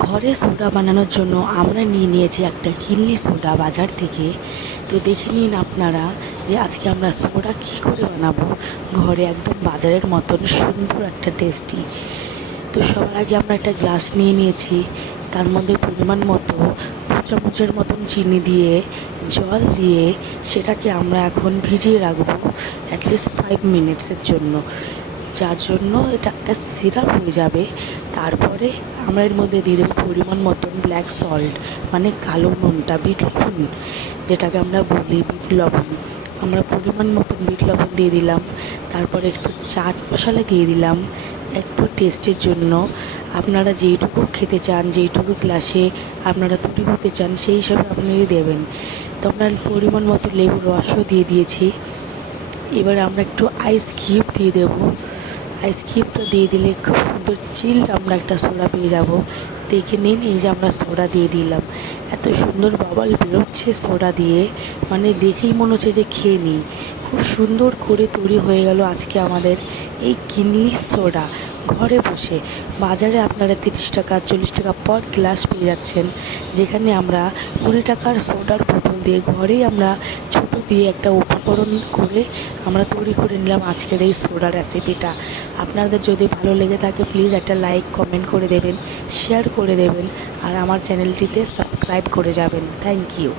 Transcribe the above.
ঘরে সোডা বানানোর জন্য আমরা নিয়ে নিয়েছি একটা কিনলি সোডা বাজার থেকে। তো দেখে নিন আপনারা যে আজকে আমরা সোডা কী করে বানাবো ঘরে, একদম বাজারের মতন সুন্দর একটা টেস্টি। তো সবার আগে আমরা একটা গ্লাস নিয়ে নিয়েছি, তার মধ্যে পরিমাণ মতো 2 চামচের মতন চিনি দিয়ে জল দিয়ে সেটাকে আমরা এখন ভিজিয়ে রাখবো অ্যাটলিস্ট 5 মিনিটসের জন্য, যার জন্য এটা একটা সিরাপ হয়ে যাবে। তারপরে আমরা এর মধ্যে দিয়ে দেবো পরিমাণ মতন ব্ল্যাক সল্ট, মানে কালো নুনটা, বিট লবণ যেটাকে আমরা বলি, বিট লবণ। আমরা পরিমাণ মতন বিট লবণ দিয়ে দিলাম। তারপরে একটু চাট মশলা দিয়ে দিলাম একটু টেস্টের জন্য। আপনারা যেইটুকু খেতে চান, যেইটুকু গ্লাসে আপনারা তৈরি করতে চান সেই হিসাবে আপনারা দেবেন। তো আমরা পরিমাণ মতো লেবুর রসও দিয়ে দিয়েছি। এবারে আমরা একটু আইস কিউব দিয়ে দেবো। আইস কিউবটা দিয়ে দিলে খুব সুন্দর চিল্ড আমরা একটা সোডা পেয়ে যাব। দেখে নিন, এই যে আমরা সোডা দিয়ে দিলাম, এত সুন্দর বাবল বেরোচ্ছে সোডা দিয়ে, মানে দেখেই মনে হচ্ছে যে খেয়ে নিই। খুব সুন্দর করে তৈরি হয়ে গেল আজকে আমাদের এই কিনলি সোডা। ঘরে বসে বাজারে আপনারা 30 টাকা 40 টাকা পর গ্লাস পেয়ে যাচ্ছেন, যেখানে আমরা 20 টাকার সোডার বোতল দিয়ে ঘরেই আমরা ছোটো দিয়ে একটা উপকরণ করে আমরা তৈরি করে নিলাম আজকের এই সোডা রেসিপিটা। আপনাদের যদি ভালো লেগে থাকে প্লিজ একটা লাইক কমেন্ট করে দেবেন, শেয়ার করে দেবেন, আর আমার চ্যানেলটিতে সাবস্ক্রাইব করে যাবেন। Thank you.